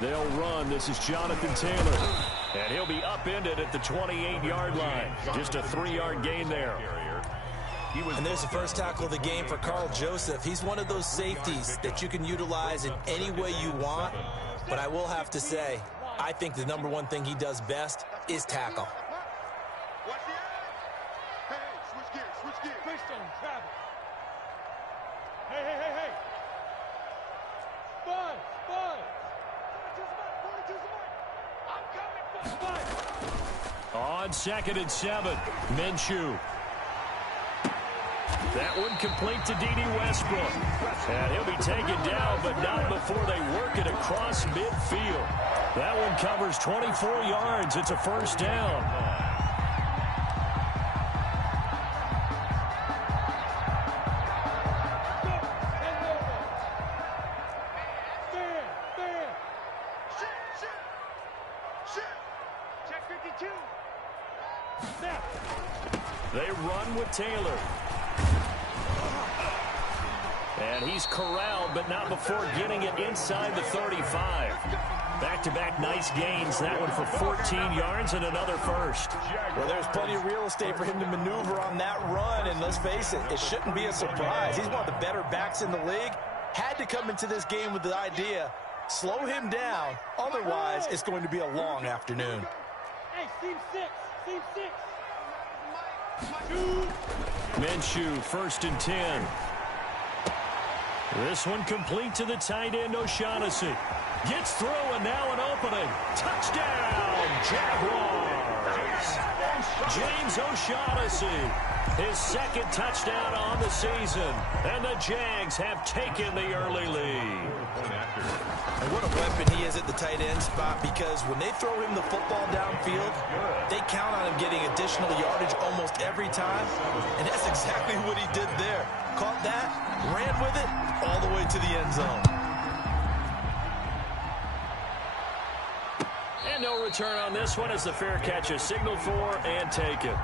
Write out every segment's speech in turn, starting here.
They'll run. This is Jonathan Taylor. And he'll be upended at the 28-yard line. Just a 3-yard gain there. And there's the first tackle of the game for Carl Joseph. He's one of those safeties that you can utilize in any way you want. But I will have to say, I think the number one thing he does best is tackle. On 2nd and 7, Minshew. That one complete to D.D. Westbrook. And he'll be taken down, but not before they work it across midfield. That one covers 24 yards. It's a first down. They run with Taylor. And he's corralled, but not before getting it inside the 35. Back-to-back nice gains. That one for 14 yards and another first. Well, there's plenty of real estate for him to maneuver on that run. And let's face it, it shouldn't be a surprise. He's one of the better backs in the league. Had to come into this game with the idea, slow him down. Otherwise, it's going to be a long afternoon. Hey, team 6. Team 6. Minshew, 1st and 10. This one complete to the tight end, O'Shaughnessy. Gets through, and now an opening. Touchdown, Jaguars! James O'Shaughnessy, his 2nd touchdown on the season. And the Jags have taken the early lead. And what a weapon he is at the tight end spot, because when they throw him the football downfield, they count on him getting additional yardage almost every time. And that's exactly what he did there. Caught that, ran with it, all the way to the end zone. And no return on this one as the fair catch is signaled for and taken.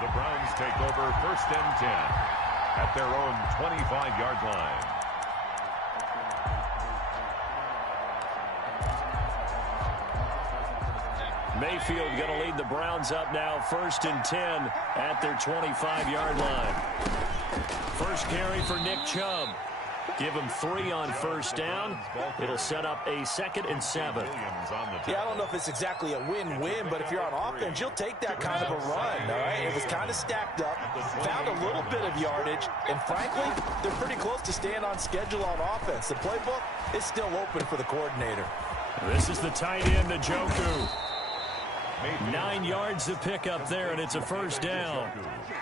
The Browns take over 1st and 10 at their own 25-yard line. Mayfield going to lead the Browns up now, 1st and 10 at their 25-yard line. First carry for Nick Chubb. Give him 3 on 1st down. It'll set up a 2nd and 7. Yeah, I don't know if it's exactly a win-win, but if you're on offense, you'll take that kind of a run, all right? It was kind of stacked up, found a little bit of yardage, and frankly, they're pretty close to staying on schedule on offense. The playbook is still open for the coordinator. This is the tight end, Njoku. 9 yards to pick up there, and it's a first down.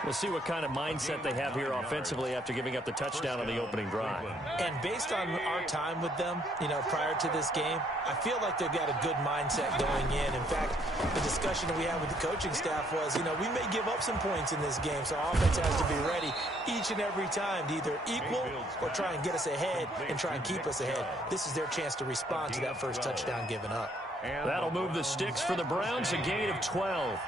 We'll see what kind of mindset they have here offensively after giving up the touchdown on the opening drive. And based on our time with them, prior to this game, I feel like they've got a good mindset going in. In fact, the discussion that we had with the coaching staff was, we may give up some points in this game, so offense has to be ready each and every time to either equal or try and get us ahead and try and keep us ahead. This is their chance to respond to that first touchdown given up. That'll move the sticks for the Browns, a gain of 12.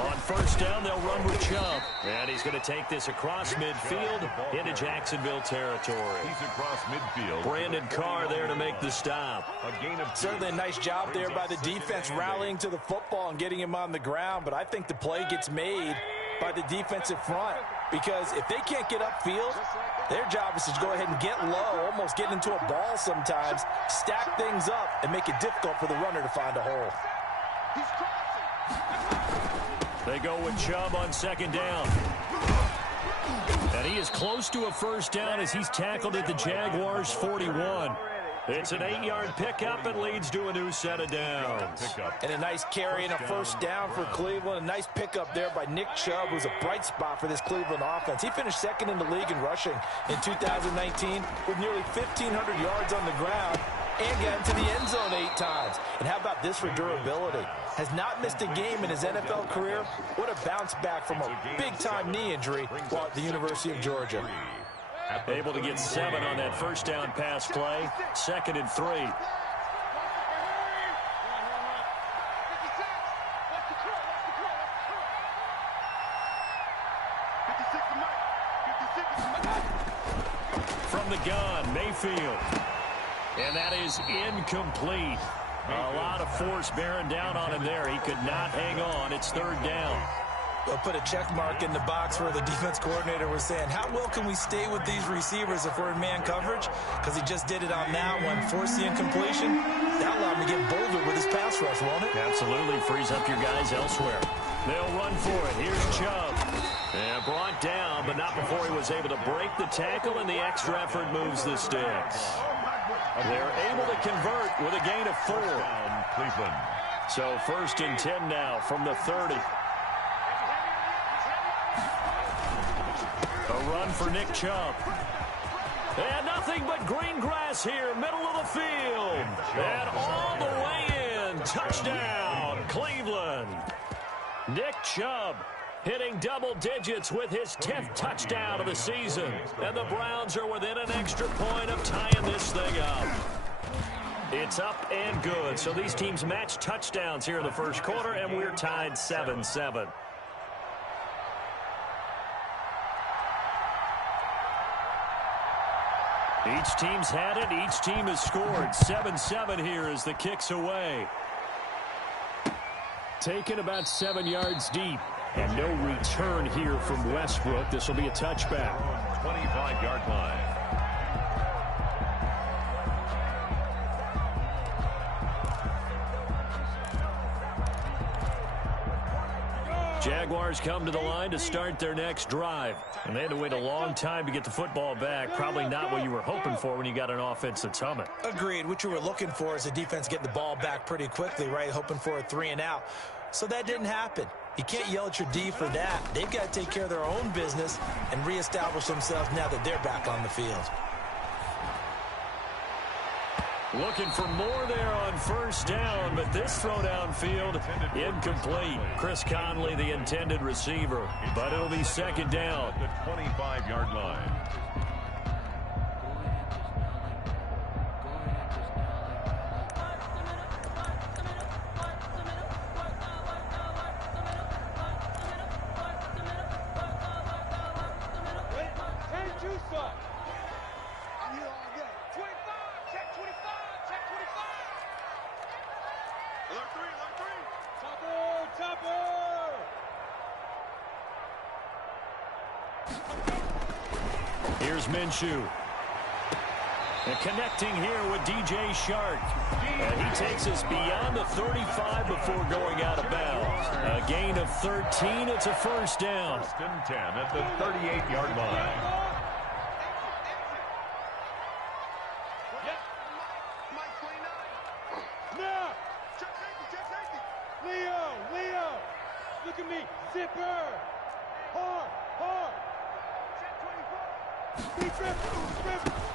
On 1st down, they'll run with Chubb. And he's going to take this across midfield into Jacksonville territory. He's across midfield. Brandon Carr there to make the stop. A gain of 2. Certainly a nice job there by the defense rallying to the football and getting him on the ground. But I think the play gets made by the defensive front, because if they can't get upfield, their job is to go ahead and get low, almost get into a ball sometimes, stack things up, and make it difficult for the runner to find a hole. They go with Chubb on 2nd down. And he is close to a first down as he's tackled at the Jaguars' 41. It's an 8-yard pickup and leads to a new set of downs. And a nice carry and a first down for Cleveland. A nice pickup there by Nick Chubb, who's a bright spot for this Cleveland offense. He finished 2nd in the league in rushing in 2019 with nearly 1,500 yards on the ground and got into the end zone 8 times. And how about this for durability? Has not missed a game in his NFL career. What a bounce back from a big-time knee injury while at the University of Georgia. Able to get 7 on that first down pass play. 2nd and 3. the gun. Mayfield. And that is incomplete. A lot of force bearing down on him there. He could not hang on. It's third down. They'll put a check mark in the box where the defense coordinator was saying, how well can we stay with these receivers if we're in man coverage? Because he just did it on that one. Force the incompletion. That allowed him to get bolder with his pass rush, won't it? Absolutely. Frees up your guys elsewhere. They'll run for it. Here's Chubb. And brought down, but not before he was able to break the tackle, and the extra effort moves the sticks. They're able to convert with a gain of 4. Cleveland. So 1st and 10 now from the 30. A run for Nick Chubb. And nothing but green grass here, middle of the field. And all the way in. Touchdown, Cleveland. Nick Chubb hitting double digits with his 10th touchdown of the season. And the Browns are within an extra point of tying this thing up. It's up and good. So these teams match touchdowns here in the first quarter, and we're tied 7-7. Each team's had it. Each team has scored. 7-7 here as the kick's away. Taken about 7 yards deep. And no return here from Westbrook. This will be a touchback. 25-yard line. Jaguars come to the line to start their next drive. And they had to wait a long time to get the football back. Probably not what you were hoping for when you got an offense that's humming. Agreed. What you were looking for is the defense getting the ball back pretty quickly, right? Hoping for a 3 and out. So that didn't happen. You can't yell at your D for that. They've got to take care of their own business and reestablish themselves now that they're back on the field. Looking for more there on first down, but this throw downfield incomplete. Chris Conley, the intended receiver, but it'll be second down. The 25-yard line. Here's Minshew. And connecting here with DJ Shark. And he takes us beyond the 35 before going out of bounds. A gain of 13. It's a first down. 1st and 10 at the 38-yard line. Leo, look at me, zipper, hard.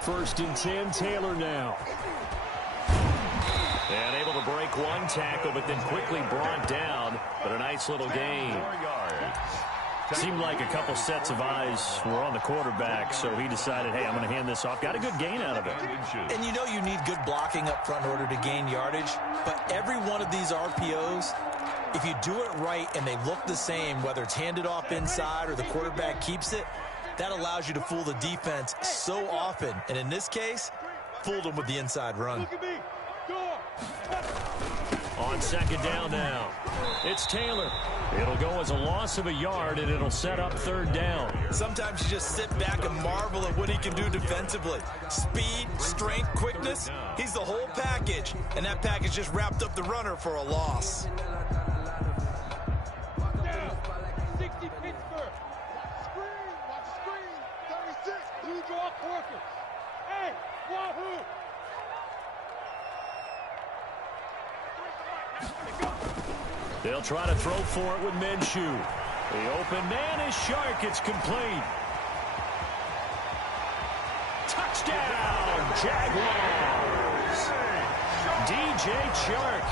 1st and 10, Taylor now. And able to break one tackle, but then quickly brought down. But a nice little gain. 4 yards. Seemed like a couple sets of eyes were on the quarterback, so he decided, hey, I'm going to hand this off. Got a good gain out of it. And you know you need good blocking up front in order to gain yardage. But every one of these RPOs, if you do it right and they look the same, whether it's handed off inside or the quarterback keeps it, that allows you to fool the defense so often. And in this case, fooled them with the inside run. On second down now, it's Taylor. It'll go as a loss of a yard, and it'll set up third down. Sometimes you just sit back and marvel at what he can do defensively. Speed, strength, quickness, he's the whole package. And that package just wrapped up the runner for a loss. Hey, Wahoo! They'll try to throw for it with Minshew. The open man is Shark. It's complete. Touchdown, Jaguars. DJ Shark,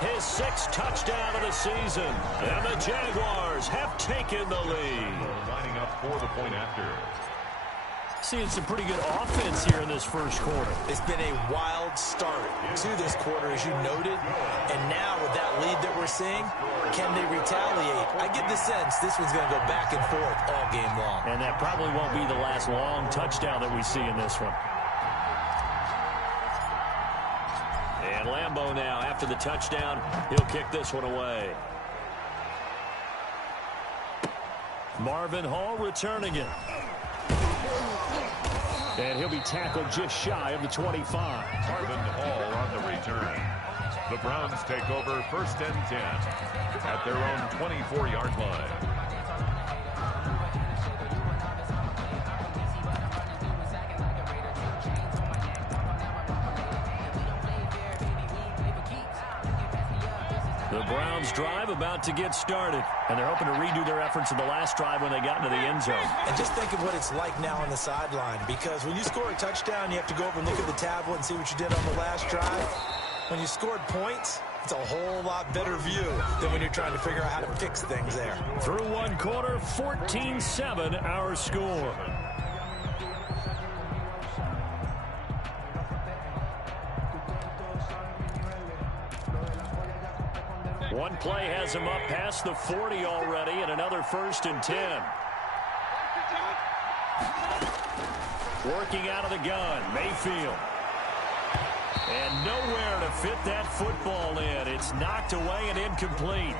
his 6th touchdown of the season. And the Jaguars have taken the lead. Lining up for the point after. Seeing some pretty good offense here in this first quarter. It's been a wild start to this quarter, as you noted. And now with that lead that we're seeing, can they retaliate? I get the sense this one's going to go back and forth all game long. And that probably won't be the last long touchdown that we see in this one. Lambeau now after the touchdown. He'll kick this one away. Marvin Hall returning it. And he'll be tackled just shy of the 25. Marvin Hall on the return. The Browns take over 1st and 10 at their own 24-yard line. The Browns drive about to get started, and they're hoping to redo their efforts in the last drive when they got into the end zone. And just think of what it's like now on the sideline, because when you score a touchdown, you have to go over and look at the tablet and see what you did on the last drive. When you scored points, it's a whole lot better view than when you're trying to figure out how to fix things there. Through one quarter, 14-7 our score. One play has him up past the 40 already, and another 1st and 10. Working out of the gun, Mayfield. And nowhere to fit that football in. It's knocked away and incomplete.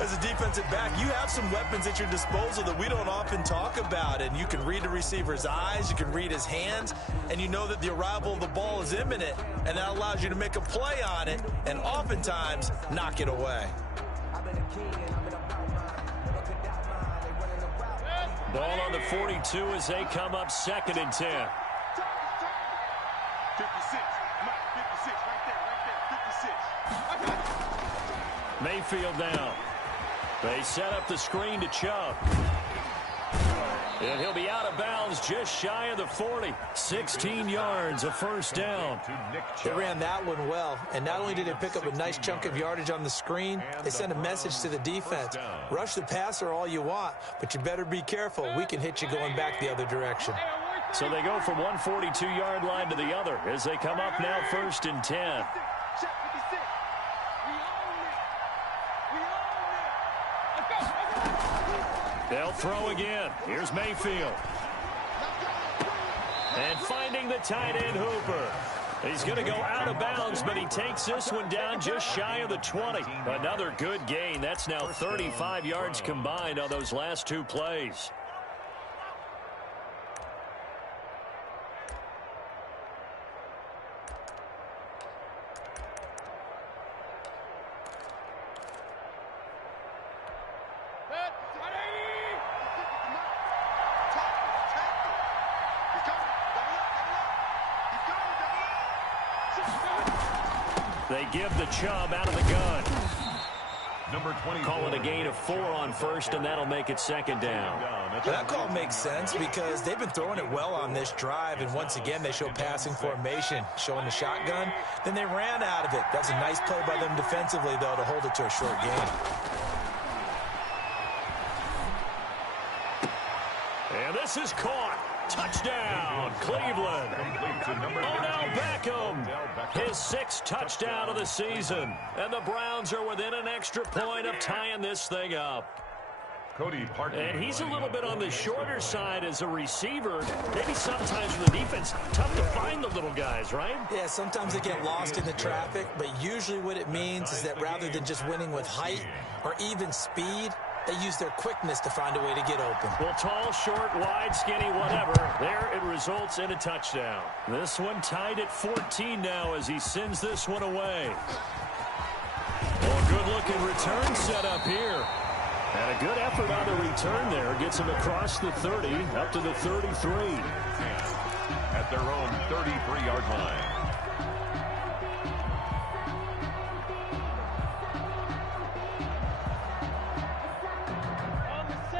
As a defensive back, you have some weapons at your disposal that we don't often talk about. And you can read the receiver's eyes, you can read his hands, and you know that the arrival of the ball is imminent. And that allows you to make a play on it and oftentimes knock it away. Ball on the 42 as they come up 2nd and 10. 56. Mike, 56. Right there. 56. Mayfield now. They set up the screen to Chubb. And he'll be out of bounds just shy of the 40. 16 yards, a 1st down. They ran that one well, and not only did they pick up a nice chunk of yardage on the screen, they sent a message to the defense. Rush the passer all you want, but you better be careful. We can hit you going back the other direction. So they go from one 42-yard line to the other as they come up now 1st and 10. They'll throw again. Here's Mayfield. And finding the tight end Hooper. He's going to go out of bounds, but he takes this one down just shy of the 20. Another good gain. That's now 35 yards combined on those last 2 plays. They give the Chubb out of the gun. Number 20. Call it a gain of 4 on 1st, and that'll make it 2nd down. That call makes sense because they've been throwing it well on this drive, and once again they show passing formation, showing the shotgun. Then they ran out of it. That's a nice play by them defensively, though, to hold it to a short gain. And this is caught. Touchdown, Cleveland. Odell Beckham, his 6th touchdown of the season. And the Browns are within an extra point of tying this thing up. Cody Parkey. And he's a little bit on the shorter side as a receiver. Maybe sometimes for the defense, tough to find the little guys, right? Yeah, sometimes they get lost in the traffic, but usually what it means is that rather than just winning with height or even speed, they use their quickness to find a way to get open. Well, tall, short, wide, skinny, whatever. There it results in a touchdown. This one tied at 14 now as he sends this one away. Well, good-looking return set up here. And a good effort on the return there. Gets him across the 30, up to the 33. At their own 33-yard line.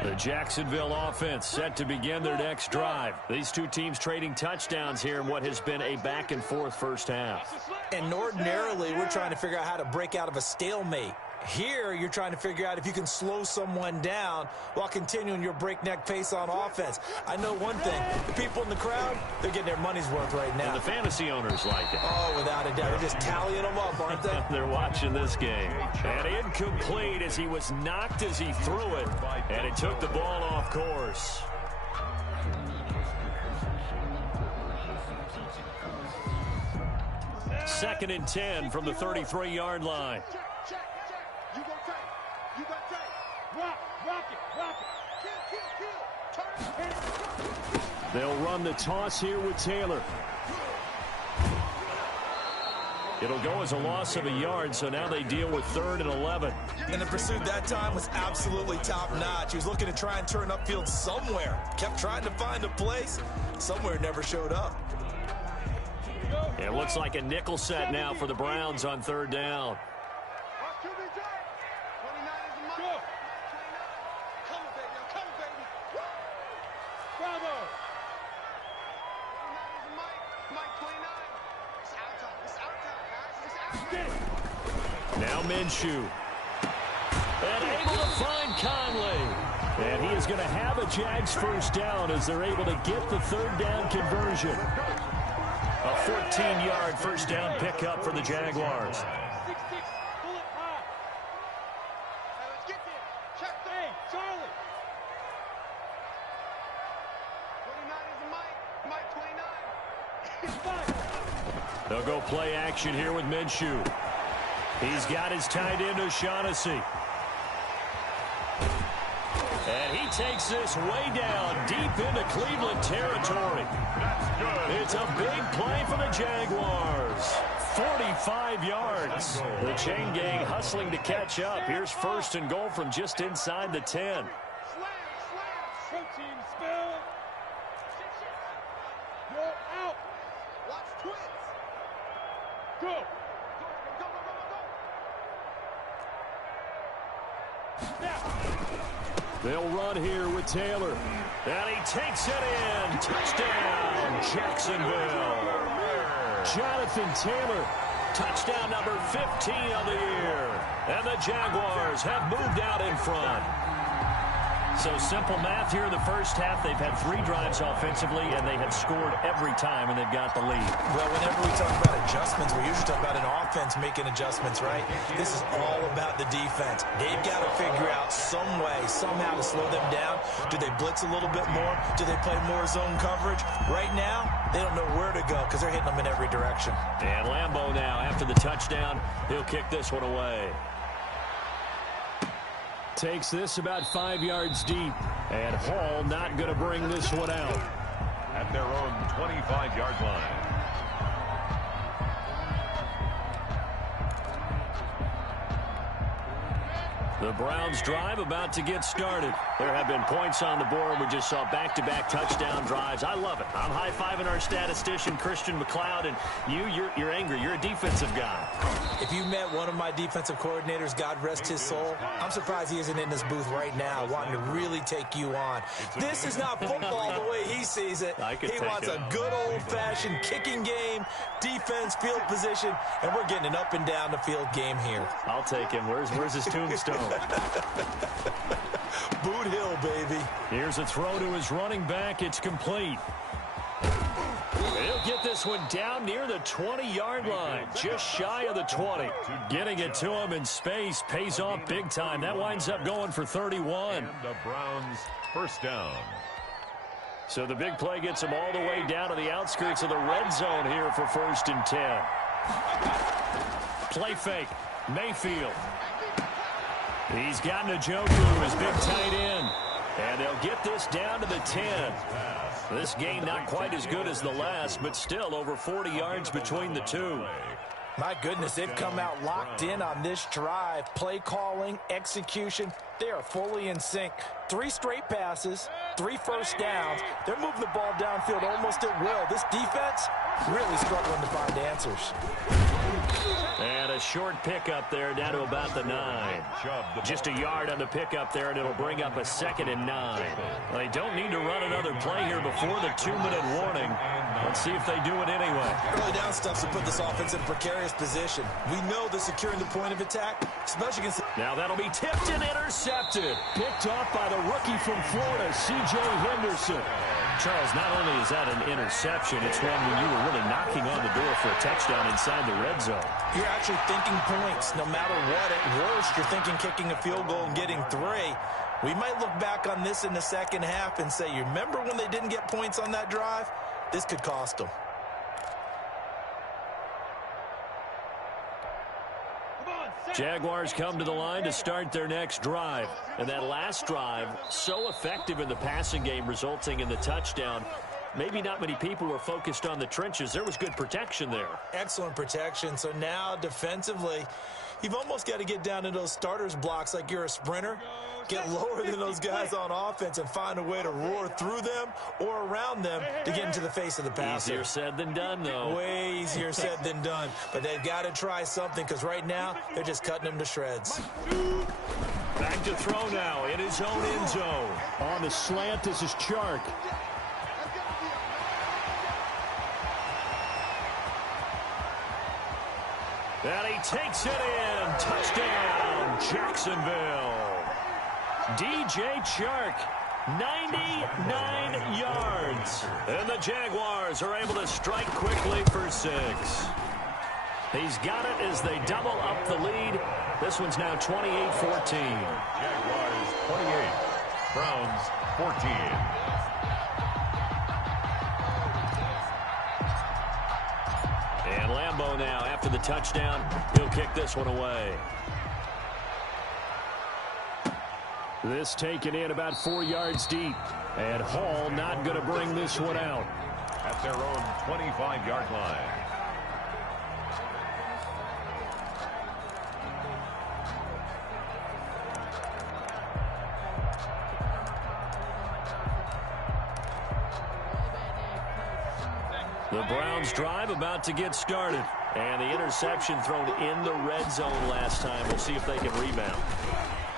The Jacksonville offense set to begin their next drive. These 2 teams trading touchdowns here in what has been a back-and-forth first half. And ordinarily, we're trying to figure out how to break out of a stalemate. Here, you're trying to figure out if you can slow someone down while continuing your breakneck pace on offense. I know one thing. The people in the crowd, they're getting their money's worth right now. And the fantasy owners like it. Oh, without a doubt. They're just tallying them up, aren't they? They're watching this game. And incomplete as he was knocked as he threw it. And it took the ball off course. 2nd and 10 from the 33-yard line. Check. You go take. You got take. Rock it. Kill. Turn. They'll run the toss here with Taylor. It'll go as a loss of a yard, so now they deal with 3rd and 11. And the pursuit that time was absolutely top-notch. He was looking to try and turn upfield somewhere. Kept trying to find a place. Somewhere never showed up. It looks like a nickel set now for the Browns on 3rd down. Now Minshew. And able to find Conley. And he is going to have a Jags first down as they're able to get the 3rd down conversion. A 14-yard first down pickup for the Jaguars. They'll go play action here with Minshew. He's got his tight end O'Shaughnessy. And he takes this way down deep into Cleveland territory. That's good. It's a big play for the Jaguars. 45 yards. The chain gang hustling to catch up. Here's 1st and goal from just inside the 10. They'll run here with Taylor. And he takes it in. Touchdown, Jacksonville. Jonathan Taylor, touchdown number 15 of the year. And the Jaguars have moved out in front. So simple math here in the first half. They've had 3 drives offensively, and they have scored every time, and they've got the lead. Well, whenever we talk about adjustments, we usually talk about an offense making adjustments, right? This is all about the defense. They've got to figure out some way, somehow to slow them down. Do they blitz a little bit more? Do they play more zone coverage? Right now, they don't know where to go because they're hitting them in every direction. And Lambeau now, after the touchdown, he'll kick this one away. Takes this about 5 yards deep. And Hall not going to bring this one out. At their own 25-yard line. The Browns drive about to get started. There have been points on the board. We just saw back-to-back touchdown drives. I love it. I'm high-fiving our statistician, Christian McLeod, and you're angry. You're a defensive guy. If you met one of my defensive coordinators, God rest his soul, I'm surprised he isn't in this booth right now wanting to really take you on. This is not football the way he sees it. He wants a good old-fashioned kicking game, defense, field position, and we're getting an up-and-down-the-field game here. I'll take him. Where's his tombstone? Boot Hill, baby. Here's a throw to his running back. It's complete. He'll get this one down near the 20-yard line, just shy of the 20. Getting it to him in space pays off big time. That winds up going for 31. And the Browns first down. So the big play gets him all the way down to the outskirts of the red zone here for 1st and 10. Play fake. Mayfield. He's got Njoku, his big tight end. And they'll get this down to the 10. This game not quite as good as the last, but still over 40 yards between the two. My goodness, they've come out locked in on this drive. Play calling, execution, they are fully in sync. 3 straight passes, 3 first downs. They're moving the ball downfield almost at will. This defense really struggling to find answers. And a short pickup there down to about the 9. Just a yard on the pickup there, and it'll bring up a 2nd and 9. Well, they don't need to run another play here before the 2-minute warning. Let's see if they do it anyway. Early down stuff to put this offense in a precarious position. We know they're securing the point of attack, especially against... Now that'll be tipped and intercepted. Picked off by the rookie from Florida, C.J. Henderson. Charles, not only is that an interception, it's one when you were really knocking on the door for a touchdown inside the red zone. You're actually thinking points. No matter what, at worst, you're thinking kicking a field goal and getting 3. We might look back on this in the second half and say, you remember when they didn't get points on that drive? This could cost them. Jaguars come to the line to start their next drive. And that last drive, so effective in the passing game, resulting in the touchdown. Maybe not many people were focused on the trenches. There was good protection there. Excellent protection. So now defensively, you've almost got to get down to those starters blocks like you're a sprinter. Get lower than those guys on offense and find a way to roar through them or around them to get into the face of the passer. Easier said than done, though. Way easier said than done. But they've got to try something because right now they're just cutting them to shreds. Back to throw now in his own end zone. On the slant, this is Chark. And he takes it in. Touchdown, Jacksonville. DJ Chark, 99 yards. And the Jaguars are able to strike quickly for 6. He's got it as they double up the lead. This one's now 28-14. Jaguars 28, Browns 14. And Lambeau now, after the touchdown, he'll kick this one away. This taken in about 4 yards deep. And Hall not going to bring this one out. At their own 25-yard line. The Browns drive about to get started. And the interception thrown in the red zone last time. We'll see if they can rebound.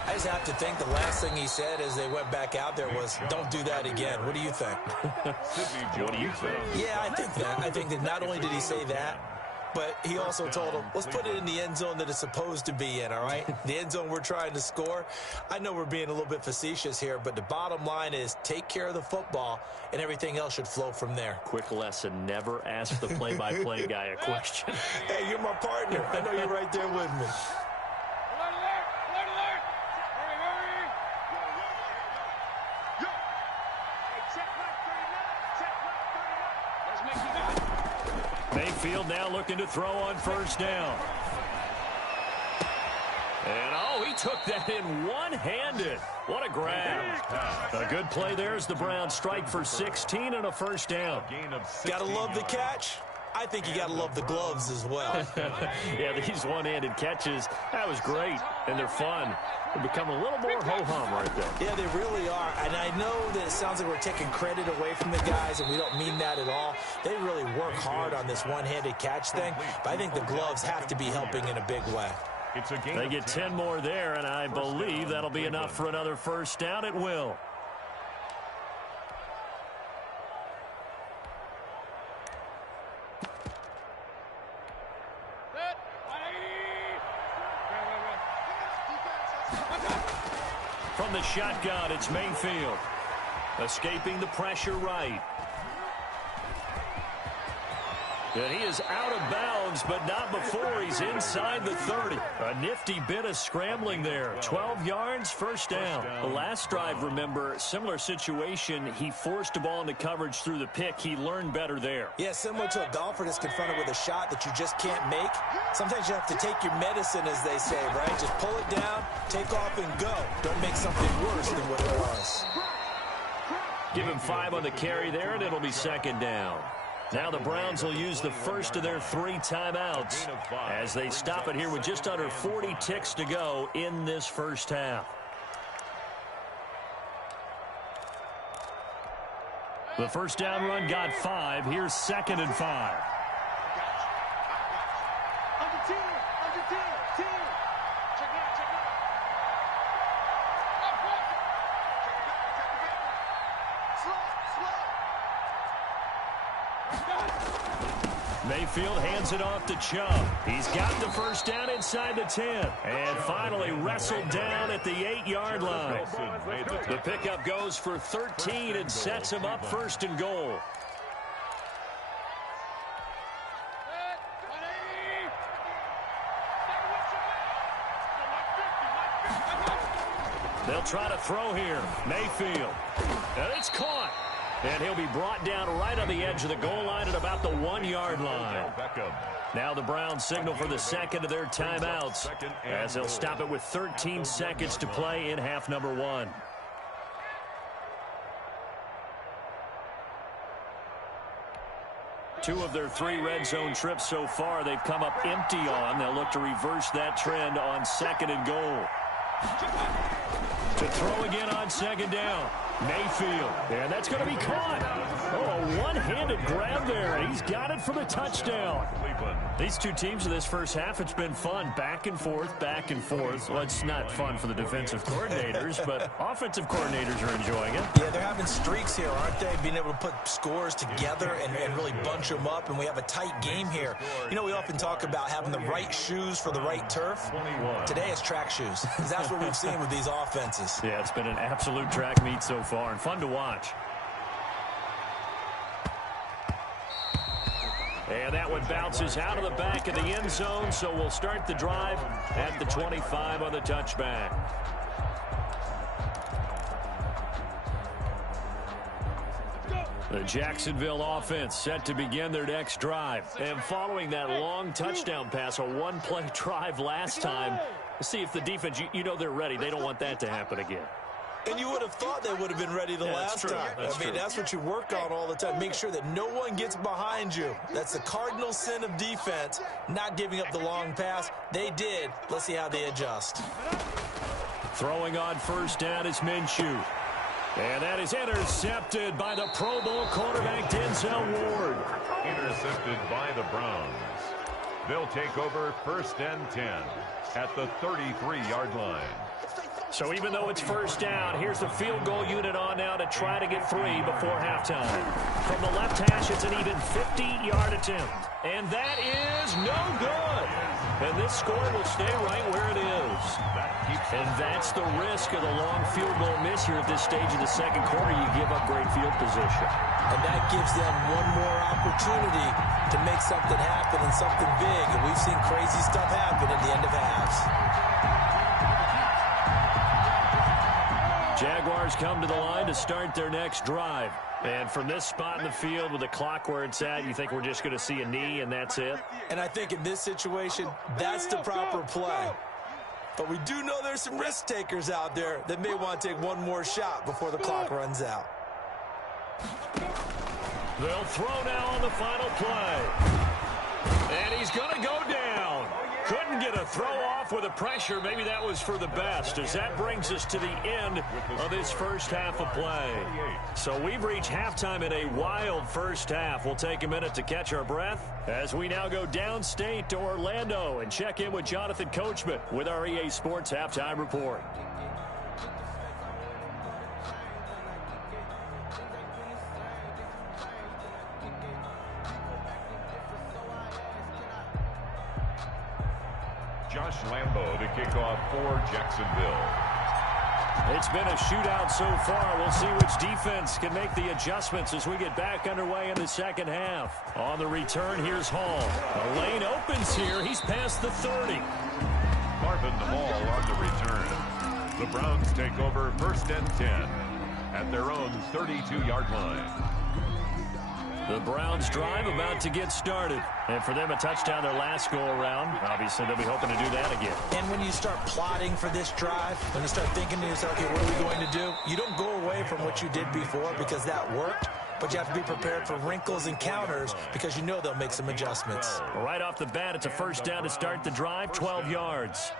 I just have to think the last thing he said as they went back out there was, don't do that again. What do you think? What do you think? Yeah, I think that. I think that not only did he say that, but he also told him, let's put it in the end zone that it's supposed to be in, all right? The end zone we're trying to score. I know we're being a little bit facetious here, but the bottom line is take care of the football, and everything else should flow from there. Quick lesson, never ask the play-by-play guy a question. Hey, you're my partner. I know you're right there with me. Mayfield now looking to throw on first down. And, oh, he took that in one-handed. What a grab. A good play there as the Browns strike for 16 and a first down. Gotta love the catch. I think you got to love the gloves as well. Yeah, these one-handed catches, that was great, and they're fun. They become a little more ho-hum right there. Yeah, they really are, and I know that it sounds like we're taking credit away from the guys, and we don't mean that at all. They really work hard on this one-handed catch thing, but I think the gloves have to be helping in a big way. They get 10 more there, and I believe that'll be enough for another first down. It will. From the shotgun, it's Mayfield. Escaping the pressure right. And he is out of bounds, but not before he's inside the 30. A nifty bit of scrambling there. 12 yards, first down. The last drive, remember, similar situation. He forced the ball into coverage through the pick. He learned better there. Yeah, similar to a golfer that's confronted with a shot that you just can't make. Sometimes you have to take your medicine, as they say, right? Just pull it down, take off, and go. Don't make something worse than what it was. Give him 5 on the carry there, and it'll be second down. Now the Browns will use the first of their 3 timeouts as they stop it here with just under 40 ticks to go in this first half. The first down run got 5. Here's 2nd and 5. Mayfield hands it off to Chubb. He's got the first down inside the 10. And finally wrestled down at the 8-yard line. The pickup goes for 13 and sets him up first and goal. They'll try to throw here. Mayfield. And it's caught. And he'll be brought down right on the edge of the goal line at about the 1-yard line. Now the Browns signal for the second of their timeouts as they'll stop it with 13 seconds to play in half number 1. Two of their 3 red zone trips so far they've come up empty on. They'll look to reverse that trend on 2nd and goal. To throw again on 2nd down. Mayfield. And that's going to be caught. Oh, a one-handed grab there. He's got it for the touchdown. These two teams in this first half, it's been fun. Back and forth, back and forth. Well, it's not fun for the defensive coordinators, but offensive coordinators are enjoying it. Yeah, they're having streaks here, aren't they? Being able to put scores together and really bunch them up, and we have a tight game here. You know, we often talk about having the right shoes for the right turf. Today it's track shoes. That's what we've seen with these offenses. Yeah, it's been an absolute track meet so far and fun to watch. And that one bounces out of the back of the end zone, so we'll start the drive at the 25 on the touchback. The Jacksonville offense set to begin their next drive. And following that long touchdown pass, a one-play drive last time, see if the defense, you know they're ready. They don't want that to happen again. And you would have thought they would have been ready the last time. I mean, that's what you work on all the time. Make sure that no one gets behind you. That's the cardinal sin of defense, not giving up the long pass. They did. Let's see how they adjust. Throwing on first down is Minshew. And that is intercepted by the Pro Bowl quarterback Denzel Ward. Intercepted by the Browns. They'll take over 1st and 10 at the 33-yard line. So even though it's first down, here's the field goal unit on now to try to get 3 before halftime. From the left hash, it's an even 50-yard attempt. And that is no good. And this score will stay right where it is. And that's the risk of the long field goal miss here at this stage of the second quarter. You give up great field position. And that gives them one more opportunity to make something happen and something big. And we've seen crazy stuff happen at the end of halves. Jaguars come to the line to start their next drive. And from this spot in the field with the clock where it's at, you think we're just going to see a knee and that's it? And I think in this situation, that's the proper play. But we do know there's some risk takers out there that may want to take one more shot before the clock runs out. They'll throw now on the final play. And he's going to go down. Couldn't get a throw off with the pressure. Maybe that was for the best, as that brings us to the end of this first half of play. So we've reached halftime in a wild first half. We'll take a minute to catch our breath as we now go downstate to Orlando and check in with Jonathan Coachman with our EA Sports Halftime Report. Josh Lambo to kick off for Jacksonville. It's been a shootout so far. We'll see which defense can make the adjustments as we get back underway in the second half. On the return, here's Hall. The lane opens here. He's past the 30. Marvin Hall on the return. The Browns take over 1st and 10 at their own 32-yard line. The Browns drive about to get started. And for them, a touchdown their last go-around. Obviously, they'll be hoping to do that again. And when you start plotting for this drive, when you start thinking to yourself, okay, what are we going to do? You don't go away from what you did before because that worked. But you have to be prepared for wrinkles and counters because you know they'll make some adjustments. Right off the bat, it's a first down to start the drive, 12 yards.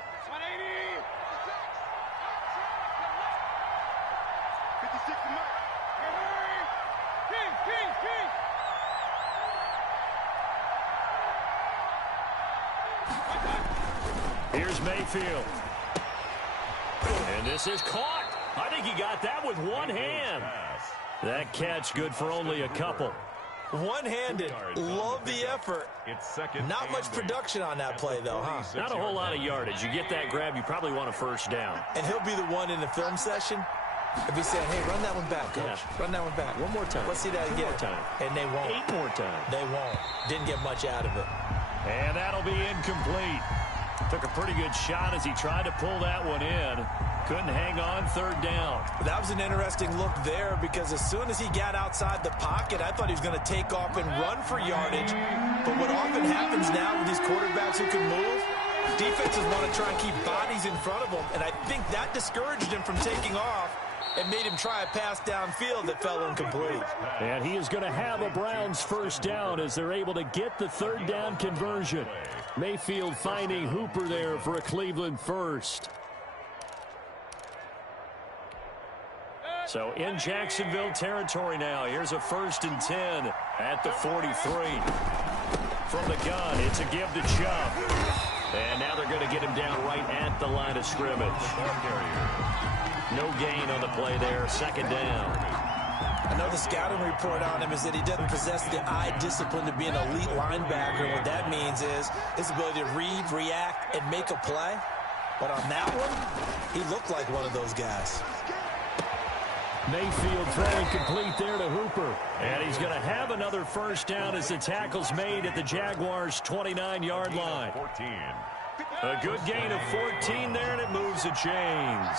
Here's Mayfield. And this is caught. I think he got that with one hand. That catch good for only a couple. One-handed. Love the effort. Not much production on that play, though, huh? Not a whole lot of yardage. You get that grab, you probably want a first down. And he'll be the one in the film session if he's saying, hey, run that one back, coach. Yeah. Run that one back. One more time. Let's see that again. 2 more time. And they won't. 8 more times. They won't. Didn't get much out of it. And that'll be incomplete. Took a pretty good shot as he tried to pull that one in. Couldn't hang on third down. That was an interesting look there because as soon as he got outside the pocket, I thought he was going to take off and run for yardage. But what often happens now with these quarterbacks who can move, defenses want to try and keep bodies in front of them, and I think that discouraged him from taking off and made him try a pass downfield that fell incomplete. And he is going to have a Browns first down as they're able to get the third down conversion. Mayfield finding Hooper there for a Cleveland first. So in Jacksonville territory now. Here's a 1st and 10 at the 43. From the gun, it's a give to Chubb. And now they're going to get him down right at the line of scrimmage. No gain on the play there. 2nd down. I know the scouting report on him is that he doesn't possess the eye discipline to be an elite linebacker. And what that means is his ability to read, react, and make a play. But on that one, he looked like one of those guys. Mayfield throwing complete there to Hooper. And he's going to have another first down as the tackle's made at the Jaguars' 29-yard line. 14. A good gain of 14 there, and it moves the chains.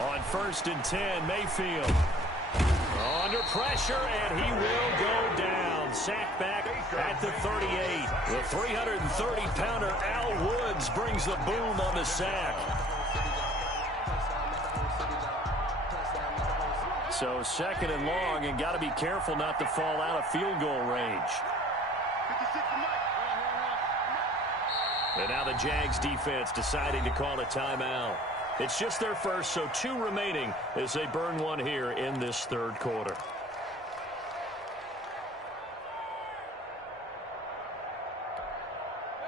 On 1st and 10, Mayfield under pressure, and he will go down. Sacked back at the 38. The 330-pounder Al Woods brings the boom on the sack. So 2nd and long, and got to be careful not to fall out of field goal range. And now the Jags defense deciding to call a timeout. It's just their first, so 2 remaining as they burn one here in this 3rd quarter.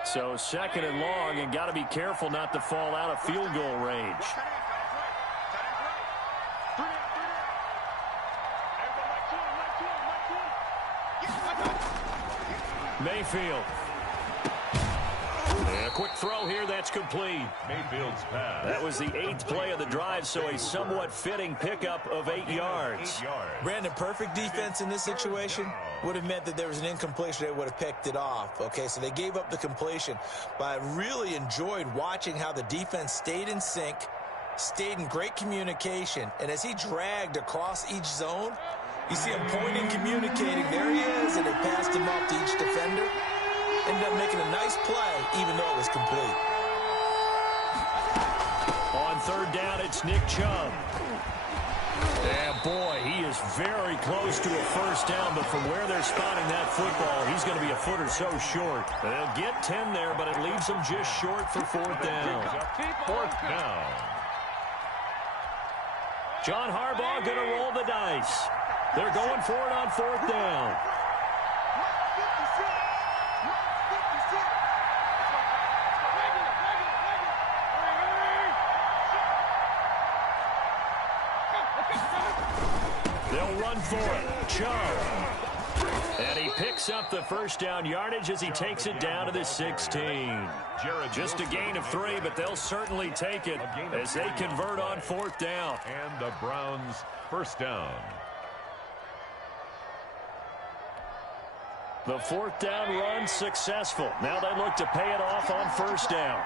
So 2nd and long, and got to be careful not to fall out of field goal range. Mayfield. And a quick throw here, that's complete. Mayfield's pass. That was the 8th play of the drive, so a somewhat fitting pickup of 8 yards. Brandon, perfect defense in this situation would have meant that there was an incompletion. They would have picked it off. Okay, so they gave up the completion. But I really enjoyed watching how the defense stayed in sync, stayed in great communication, and as he dragged across each zone, you see him pointing, communicating. There he is, and they passed him up to each defender. Ended up making a nice play, even though it was complete. On 3rd down, it's Nick Chubb. And boy, he is very close to a first down, but from where they're spotting that football, he's going to be a foot or so short. They'll get 10 there, but it leaves them just short for 4th down. 4th down. John Harbaugh going to roll the dice. They're going for it on 4th down. They'll run for it. Chubb. And he picks up the first down yardage as he takes it down to the 16. Just a gain of 3, but they'll certainly take it as they convert on 4th down. And the Browns first down. The 4th down run successful. Now they look to pay it off on 1st down.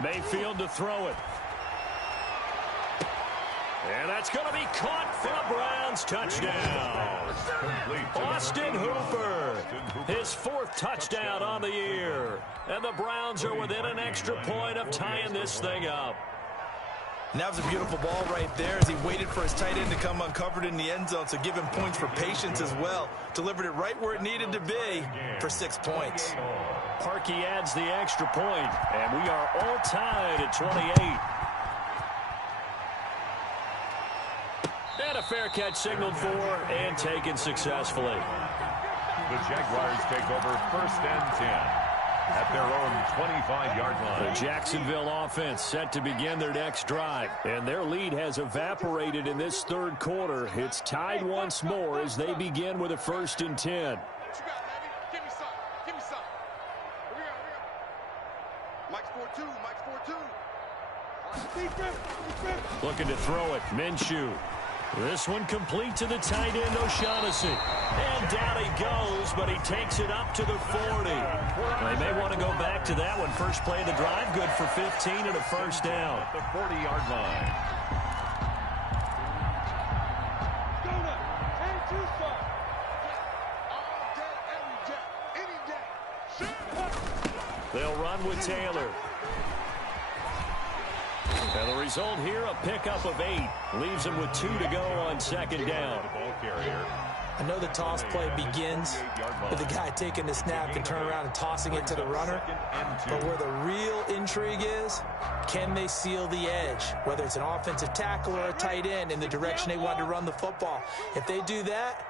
Mayfield to throw it. And that's going to be caught for the Browns. Touchdown. Austin Hooper. His 4th touchdown on the year. And the Browns are within an extra point of tying this thing up. And that was a beautiful ball right there as he waited for his tight end to come uncovered in the end zone, so give him points for patience as well. Delivered it right where it needed to be for 6 points. Parkey adds the extra point, and we are all tied at 28. And a fair catch signaled for and taken successfully. The Jaguars take over 1st and 10 at their own 25-yard line. The Jacksonville offense set to begin their next drive, and their lead has evaporated in this 3rd quarter. It's tied once more as they begin with a 1st and 10. Looking to throw it. Minshew. This one complete to the tight end, O'Shaughnessy. And down he goes, but he takes it up to the 40. They may want to go back to that one. First play of the drive, good for 15 and a first down. At the 40-yard line. They'll run with Taylor. And the result here, a pickup of 8. Leaves him with 2 to go on second down. I know the toss play begins with the guy taking the snap and turn around and tossing it to the runner. But where the real intrigue is, can they seal the edge? Whether it's an offensive tackle or a tight end in the direction they want to run the football. If they do that,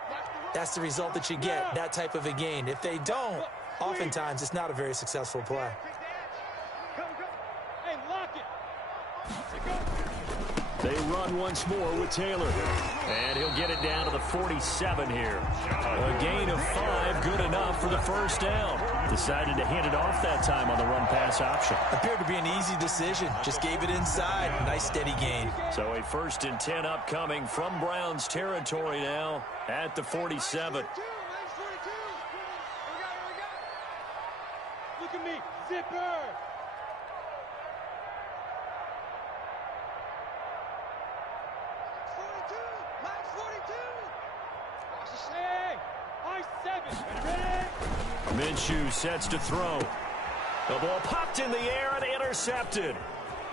that's the result that you get, that type of a gain. If they don't, oftentimes it's not a very successful play. They run once more with Taylor. And he'll get it down to the 47 here. A gain of 5, good enough for the first down. Decided to hand it off that time on the run-pass option. Appeared to be an easy decision. Just gave it inside. Nice steady gain. So a 1st and 10 upcoming from Browns territory now at the 47. Look at me, zipper. Minshew sets to throw. The ball popped in the air and intercepted.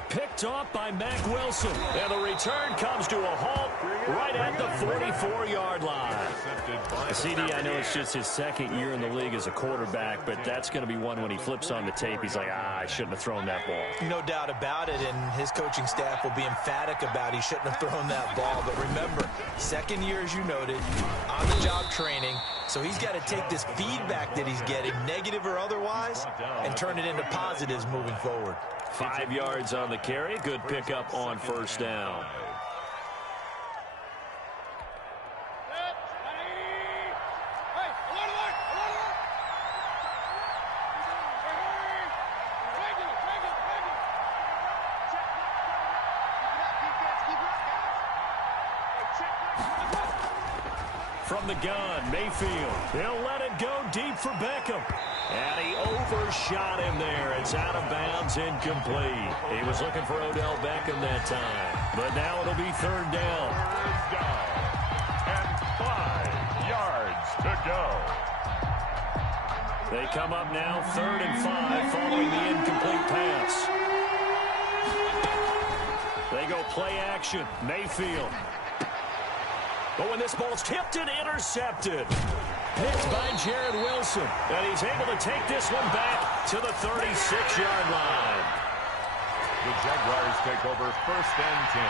Picked off by Mack Wilson. And the return comes to a halt right at the 44-yard line. CD, I know it's just his 2nd year in the league as a quarterback, but that's going to be one when he flips on the tape, he's like, I shouldn't have thrown that ball. No doubt about it, and his coaching staff will be emphatic about he shouldn't have thrown that ball. But remember, 2nd year, as you noted, on-the-job training, so he's got to take this feedback that he's getting, negative or otherwise, and turn it into positives moving forward. 5 yards on the carry. Good pickup on first down. From the gun, Mayfield. He'll let it go deep for Beckham. And he overshot him there. It's out of bounds, incomplete. He was looking for Odell Beckham that time. But now it'll be 3rd down. 3rd down. And 5 yards to go. They come up now 3rd and 5 following the incomplete pass. They go play action. Mayfield. But when this ball's tipped and intercepted. Picked by Jared Wilson. And he's able to take this one back to the 36-yard line. The Jaguars take over 1st and 10.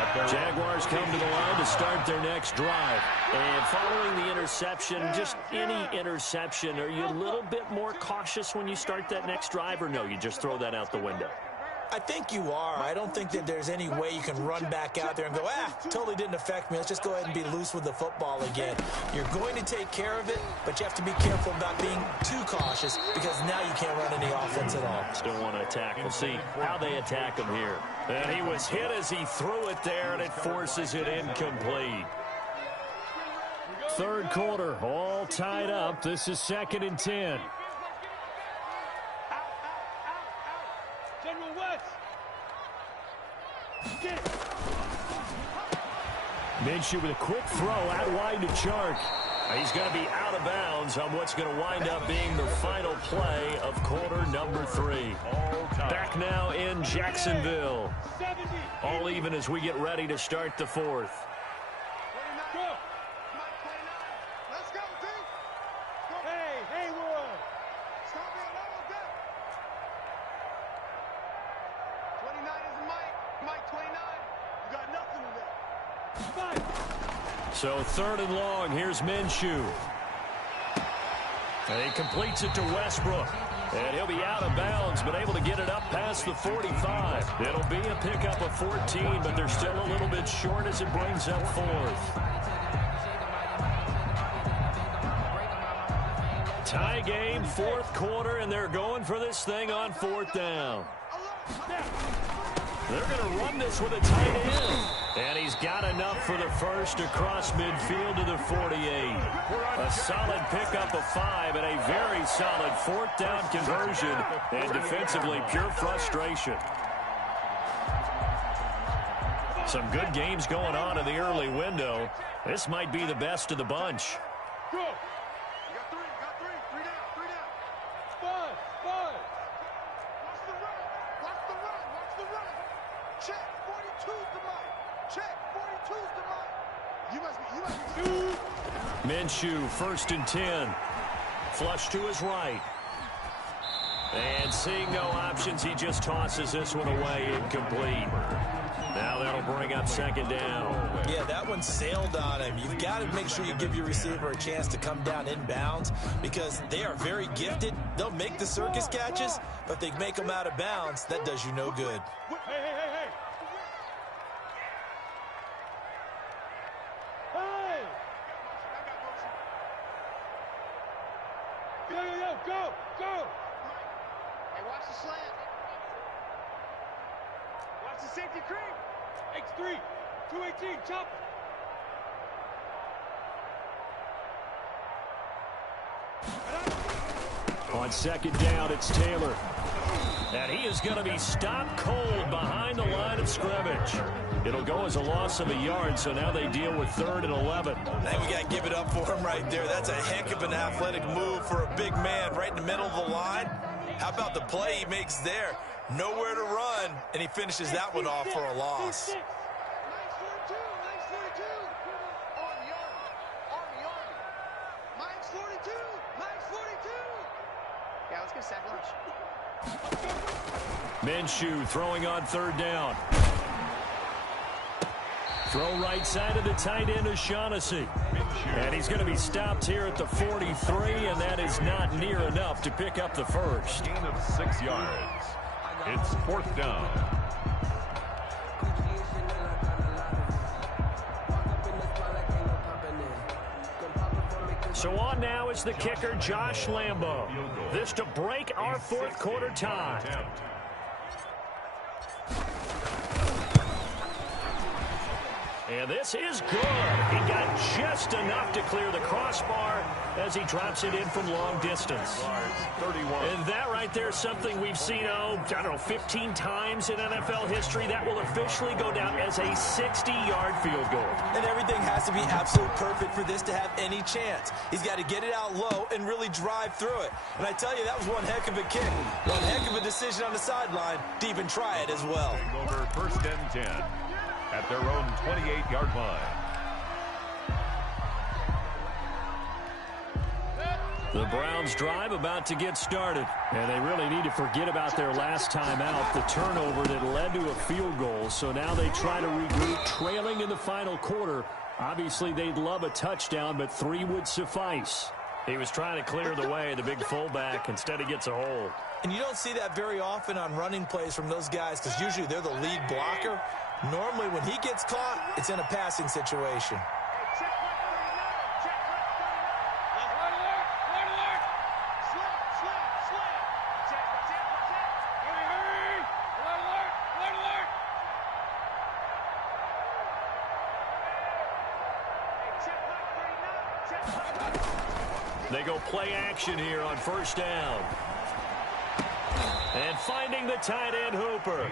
At their Jaguars come to the line to start their next drive. And following the interception, just any interception, are you a little bit more cautious when you start that next drive, or no, you just throw that out the window? I think you are. I don't think that there's any way you can run back out there and go, totally didn't affect me. Let's just go ahead and be loose with the football again. You're going to take care of it, but you have to be careful about being too cautious because now you can't run any offense at all. Still want to attack. We'll see how they attack him here. And he was hit as he threw it there, and it forces it incomplete. 3rd quarter, all tied up. This is 2nd and 10. Minshew with a quick throw out wide to Chark. He's going to be out of bounds on what's going to wind up being the final play of quarter number 3. Back now in Jacksonville. All even as we get ready to start the 4th. So 3rd and long, here's Minshew. And he completes it to Westbrook. And he'll be out of bounds, but able to get it up past the 45. It'll be a pickup of 14, but they're still a little bit short as it brings up 4th. Tie game, 4th quarter, and they're going for this thing on 4th down. They're going to run this with a tight end. And he's got enough for the first across midfield to the 48. A solid pickup of 5 and a very solid 4th down conversion. And defensively, pure frustration. Some good games going on in the early window. This might be the best of the bunch. Go. You got 3. You got 3. 3 down. 3 down. 5. 5. Watch the run. Watch the run. Watch the run. Check. 42's the mic. Check. 42's the mic. You must be. Minshew, 1st and 10. Flush to his right. And seeing no options, he just tosses this one away, incomplete. Now that'll bring up 2nd down. Yeah, that one sailed on him. You've got to make sure you give your receiver a chance to come down inbounds because they are very gifted. They'll make the circus catches, but if they make them out of bounds, that does you no good. Hey. Hey! Go! Hey, watch the slant. Watch the safety creep. X3, 218, chop. On 2nd down, it's Taylor. And he is going to be stopped cold behind the line of scrimmage. It'll go as a loss of a yard, so now they deal with 3rd and 11. I think we got to give it up for him right there. That's a heck of an athletic move for a big man right in the middle of the line. How about the play he makes there? Nowhere to run, and he finishes that one off for a loss. Nice 42. Army. Mike's 42. Yeah, let's get sack lunch. Minshew throwing on 3rd down. Throw right side of the tight end, O'Shaughnessy. And he's going to be stopped here at the 43, and that is not near enough to pick up the first. Gain of 6 yards. It's 4th down. So on now is the kicker, Josh Lambo. This to break our 4th quarter tie. And this is good. He got just enough to clear the crossbar as he drops it in from long distance. 31. And that right there is something we've seen, 15 times in NFL history. That will officially go down as a 60-yard field goal. And everything has to be absolutely perfect for this to have any chance. He's got to get it out low and really drive through it. And I tell you, that was one heck of a kick. One heck of a decision on the sideline to even try it as well. Over 1st and 10 at their own 28-yard line. The Browns drive about to get started. And they really need to forget about their last time out, the turnover that led to a field goal. So now they try to regroup, trailing in the final quarter. Obviously, they'd love a touchdown, but 3 would suffice. He was trying to clear the way, the big fullback. Instead, he gets a hold. And you don't see that very often on running plays from those guys because usually they're the lead blocker. Normally, when he gets caught, it's in a passing situation. They go play action here on 1st down. And finding the tight end, Hooper.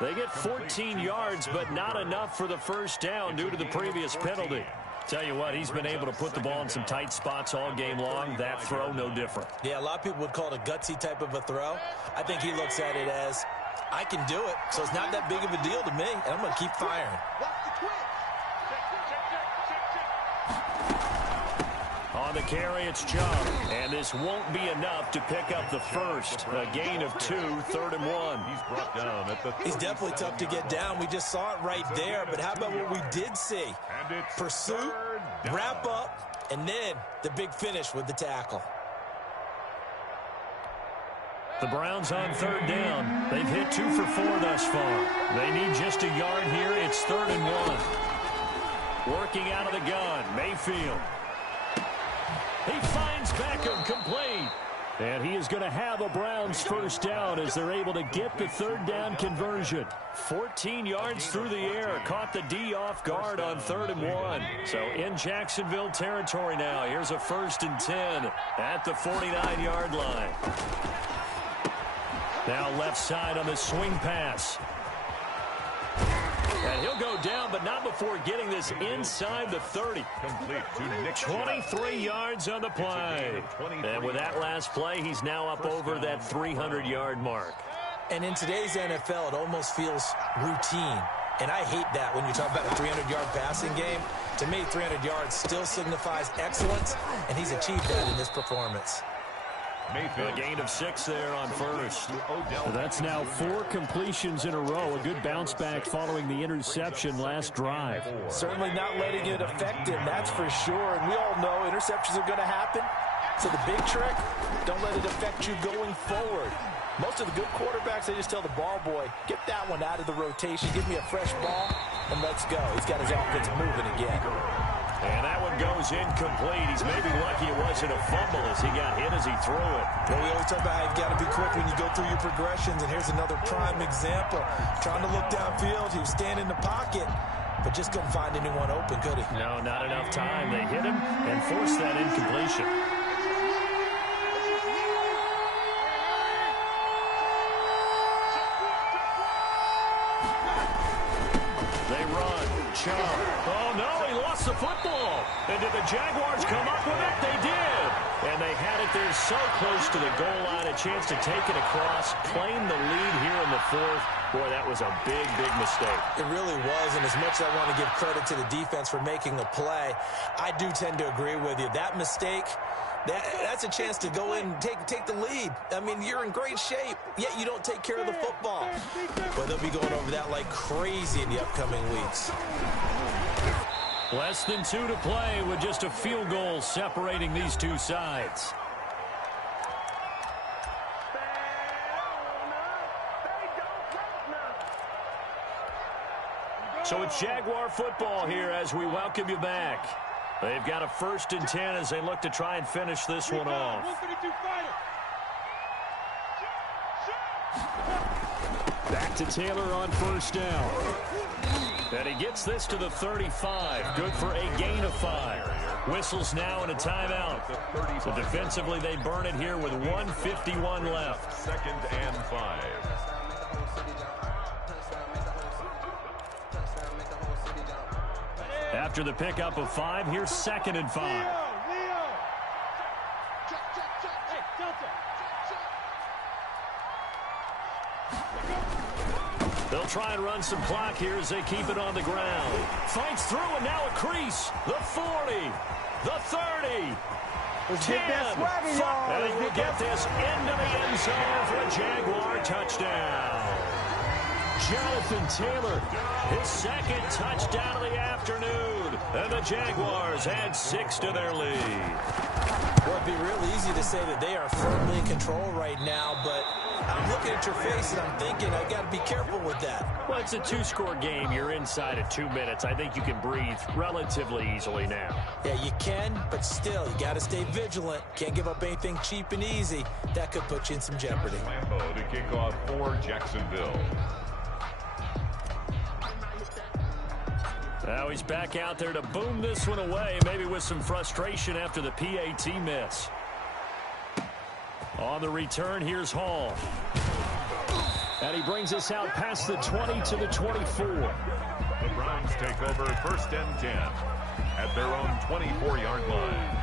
They get 14 yards, but not enough for the 1st down due to the previous penalty. Tell you what, he's been able to put the ball in some tight spots all game long. That throw, no different. Yeah, a lot of people would call it a gutsy type of a throw. I think he looks at it as, I can do it, so it's not that big of a deal to me, and I'm going to keep firing. On the carry, it's Chubb. And this won't be enough to pick up the first. A gain of 2, 3rd and 1. He's brought down at the He's definitely tough to get down. We just saw it right there. But how about what we did see? Pursuit, wrap up, and then the big finish with the tackle. The Browns on 3rd down. They've hit 2 for 4 thus far. They need just a yard here. It's 3rd and 1. Working out of the gun, Mayfield. He finds Beckham complete. And he is going to have a Browns first down as they're able to get the third down conversion. 14 yards through the air. Caught the D off guard on 3rd and 1. So in Jacksonville territory now. Here's a 1st and 10 at the 49-yard line. Now left side on the swing pass. And he'll go down, but not before getting this inside the 30. Complete to Nick 23 yards on the play. And with that last play, he's now up over that 300-yard mark. And in today's NFL, it almost feels routine. And I hate that when you talk about a 300-yard passing game. To me, 300 yards still signifies excellence, and he's achieved that in this performance. A gain of 6 there on first. That's now 4 completions in a row. A good bounce back following the interception last drive. Certainly not letting it affect him, that's for sure. And we all know interceptions are going to happen. So the big trick, don't let it affect you going forward. Most of the good quarterbacks, they just tell the ball boy, get that one out of the rotation, give me a fresh ball, and let's go. He's got his offense moving again. And that one goes incomplete. He's maybe lucky it wasn't a fumble as he got hit as he threw it. Well, we always talk about how you've got to be quick when you go through your progressions, and here's another prime example. Trying to look downfield, he was standing in the pocket, but just couldn't find anyone open, could he? No, not enough time. They hit him and forced that incompletion. They run. Chubb. Oh, no, he lost the football. And did the Jaguars come up with it? They did. And they had it there so close to the goal line, a chance to take it across, claim the lead here in the 4th. Boy, that was a big, big mistake. It really was, and as much as I want to give credit to the defense for making a play, I do tend to agree with you. That mistake, that's a chance to go in and take the lead. I mean, you're in great shape, yet you don't take care of the football. But they'll be going over that like crazy in the upcoming weeks. Less than 2 to play with just a field goal separating these two sides. So it's Jaguar football here as we welcome you back. They've got a 1st and 10 as they look to try and finish this one off. Back to Taylor on 1st down. And he gets this to the 35. Good for a gain of 5. Whistles now and a timeout. So defensively, they burn it here with 1:51 left. 2nd and 5. After the pickup of 5, here's 2nd and 5. They'll try and run some clock here as they keep it on the ground. Fights through and now a crease. The 40, the 30, 10, 5. And he will get this into the end zone for a Jaguar touchdown. Jonathan Taylor, his 2nd touchdown of the afternoon. And the Jaguars add 6 to their lead. Well, it'd be real easy to say that they are firmly in control right now, but I'm looking at your face and I'm thinking I got to be careful with that. Well, it's a 2-score game. You're inside of 2 minutes. I think you can breathe relatively easily now. Yeah, you can, but still, you got to stay vigilant. Can't give up anything cheap and easy. That could put you in some jeopardy. Lambeau to kick off for Jacksonville. Now he's back out there to boom this one away, maybe with some frustration after the PAT miss. On the return, here's Hall. And he brings us out past the 20 to the 24. The Browns take over 1st and 10 at their own 24-yard line.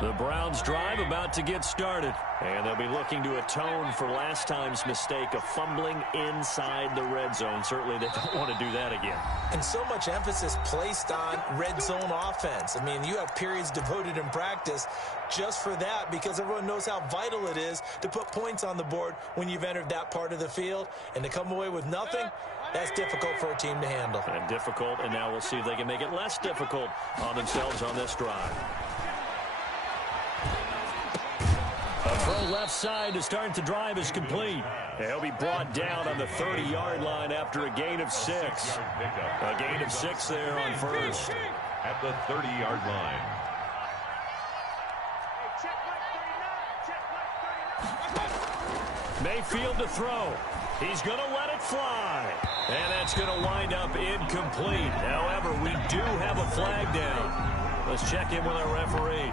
The Browns drive about to get started. And they'll be looking to atone for last time's mistake of fumbling inside the red zone. Certainly they don't want to do that again. And so much emphasis placed on red zone offense. I mean, you have periods devoted in practice just for that because everyone knows how vital it is to put points on the board when you've entered that part of the field. And to come away with nothing, that's difficult for a team to handle. And difficult, and now we'll see if they can make it less difficult on themselves on this drive. A throw left side to start the drive is complete. He'll be brought down on the 30-yard line after a gain of 6. A gain of 6 there on first. At the 30-yard line. Mayfield to throw. He's going to let it fly. And that's going to wind up incomplete. However, we do have a flag down. Let's check in with our referee.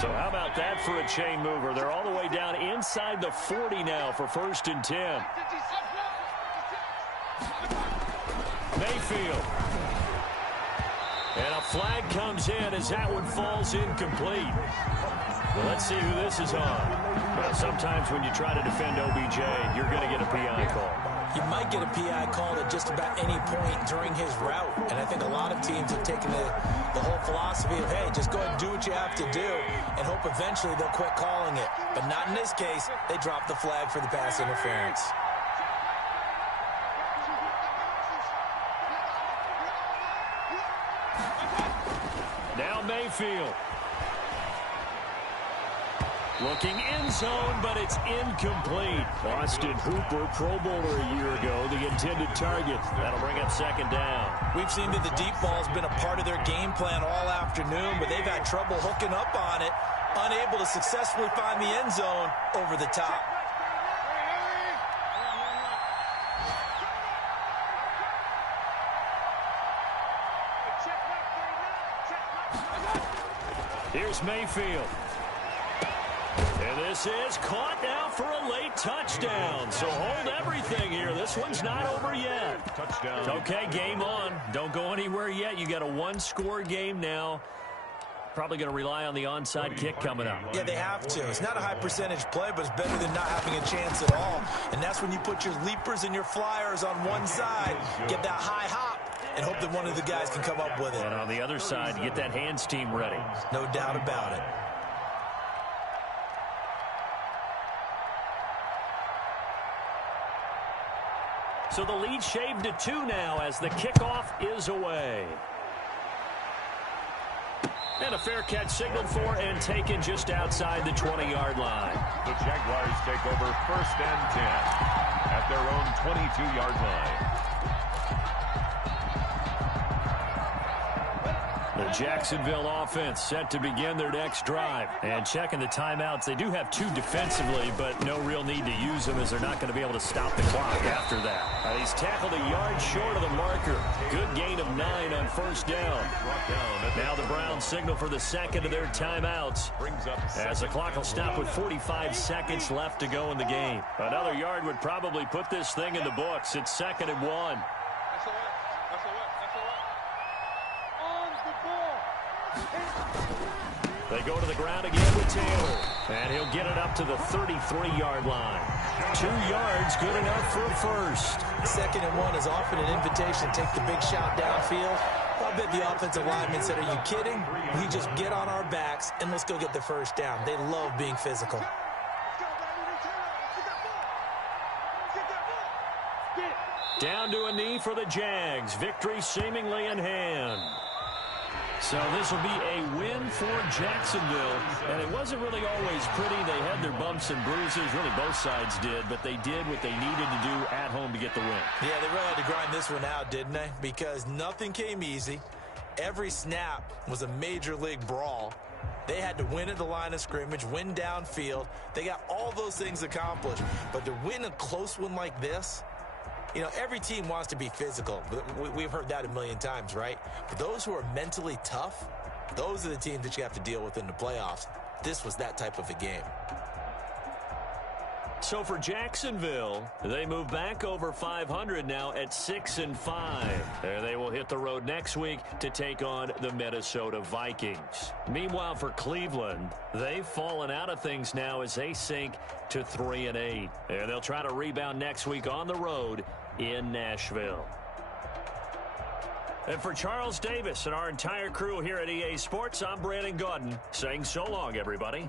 So how about that for a chain mover? They're all the way down inside the 40 now for 1st and 10. Mayfield. And a flag comes in as that one falls incomplete. Well, let's see who this is on. Well, sometimes when you try to defend OBJ, you're going to get a PI call. You might get a PI call at just about any point during his route. And I think a lot of teams have taken the whole philosophy of, hey, just go ahead and do what you have to do and hope eventually they'll quit calling it. But not in this case. They dropped the flag for the pass interference. Now Mayfield. Looking end zone, but it's incomplete. Austin Hooper, Pro Bowler a year ago, the intended target. That'll bring up 2nd down. We've seen that the deep ball's been a part of their game plan all afternoon, but they've had trouble hooking up on it, unable to successfully find the end zone over the top. Here's Mayfield. And this is caught now for a late touchdown. So hold everything here. This one's not over yet. Touchdown. Okay, game on. Don't go anywhere yet. You got a 1-score game now. Probably going to rely on the onside kick coming up. Yeah, they have to. It's not a high percentage play, but it's better than not having a chance at all. And that's when you put your leapers and your flyers on one side, get that high hop, and hope that one of the guys can come up with it. And on the other side, get that hands team ready. No doubt about it. So the lead shaved to 2 now as the kickoff is away. And a fair catch signaled for and taken just outside the 20-yard line. The Jaguars take over 1st and 10 at their own 22-yard line. The Jacksonville offense set to begin their next drive. And checking the timeouts, they do have 2 defensively, but no real need to use them as they're not going to be able to stop the clock after that. He's tackled a yard short of the marker. Good gain of 9 on 1st down. Now the Browns signal for the 2nd of their timeouts as the clock will stop with 45 seconds left to go in the game. Another yard would probably put this thing in the books. It's 2nd and 1. They go to the ground again with Taylor. And he'll get it up to the 33-yard line. 2 yards, good enough for a first. 2nd and 1 is often an invitation to take the big shot downfield. I bet the offensive lineman said, are you kidding? We just get on our backs and let's go get the first down. They love being physical. Down to a knee for the Jags. Victory seemingly in hand. So this will be a win for Jacksonville, and it wasn't really always pretty. They had their bumps and bruises, really both sides did, but they did what they needed to do at home to get the win. Yeah, they really had to grind this one out, didn't they? Because nothing came easy. Every snap was a major league brawl. They had to win at the line of scrimmage, win downfield. They got all those things accomplished, but to win a close one like this, you know, every team wants to be physical. We've heard that a million times, right? But those who are mentally tough, those are the teams that you have to deal with in the playoffs. This was that type of a game. So for Jacksonville, they move back over 500 now at 6-5. And they will hit the road next week to take on the Minnesota Vikings. Meanwhile, for Cleveland, they've fallen out of things now as they sink to 3-8. And they'll try to rebound next week on the road in Nashville. And for Charles Davis and our entire crew here at EA Sports, I'm Brandon Gaudin saying so long, everybody.